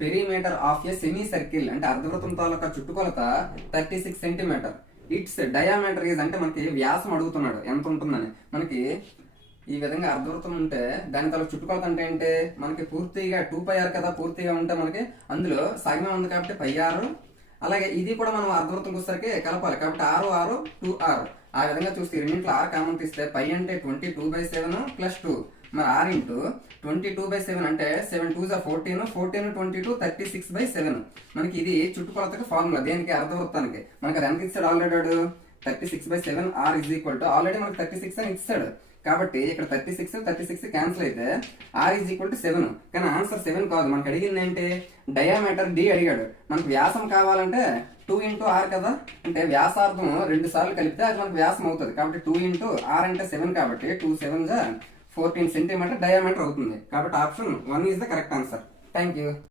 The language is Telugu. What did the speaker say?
Perimeter of a semi circle అంటే అర్ధవృత్తం తాలూకా చుట్టుకొలత 36 సెంటీమీటర్. ఇట్స్ డయామీటర్ ఈజ్ అంటే మనకి వ్యాసం అడుగుతున్నాడు ఎంత ఉంటుందని. మనకి ఈ విధంగా అర్ధవృత్తం ఉంటే దాని తల చుట్టుకొలత అంటే ఏంటి, మనకి పూర్తిగా 2πr కదా, పూర్తిగా ఉంటే మనకి అందులో సగమే ఉంది కాబట్టి πr. అలాగే ఇది కూడా మనం అర్ధవృత్తం వచ్చేసరికి కలపాలి కాబట్టి 6 2r. ఆ విధంగా చూస్తే రెండింట్లో r కామన్ తీస్తే పై అంటే 22/7 ప్లస్ 2, మరి r ఇంటూ 22/7 అంటే 7 2 14, 14 22 36/7. మనకి ఇది చుట్టుకొలతకి ఫార్ములా దేనికి, అర్ధవృత్తానికి. మనకి అది ఎంత ఇస్తాడు already, 36/7 r is equal to already మనకి 36 అని ఇస్తాడు కాబట్టి ఇక్కడ 36 క్యాన్సిల్ అయితే r ఈజ్ ఈక్వల్ టు 7. కానీ ఆన్సర్ 7 కాదు, మనకు అడిగింది ఏంటి, డయామీటర్ d అడిగాడు. మనకు వ్యాసం కావాలంటే 2 ఇంటూ r కదా, అంటే వ్యాసార్థం 2 సార్లు కలిపితే అది మనకు వ్యాసం అవుతుంది కాబట్టి 2 ఇంటూ r అంటే 7 కాబట్టి 2 7 14 సెంటీమీటర్ డయామీటర్ అవుతుంది. కాబట్టి option 1 is the correct answer. Thank you.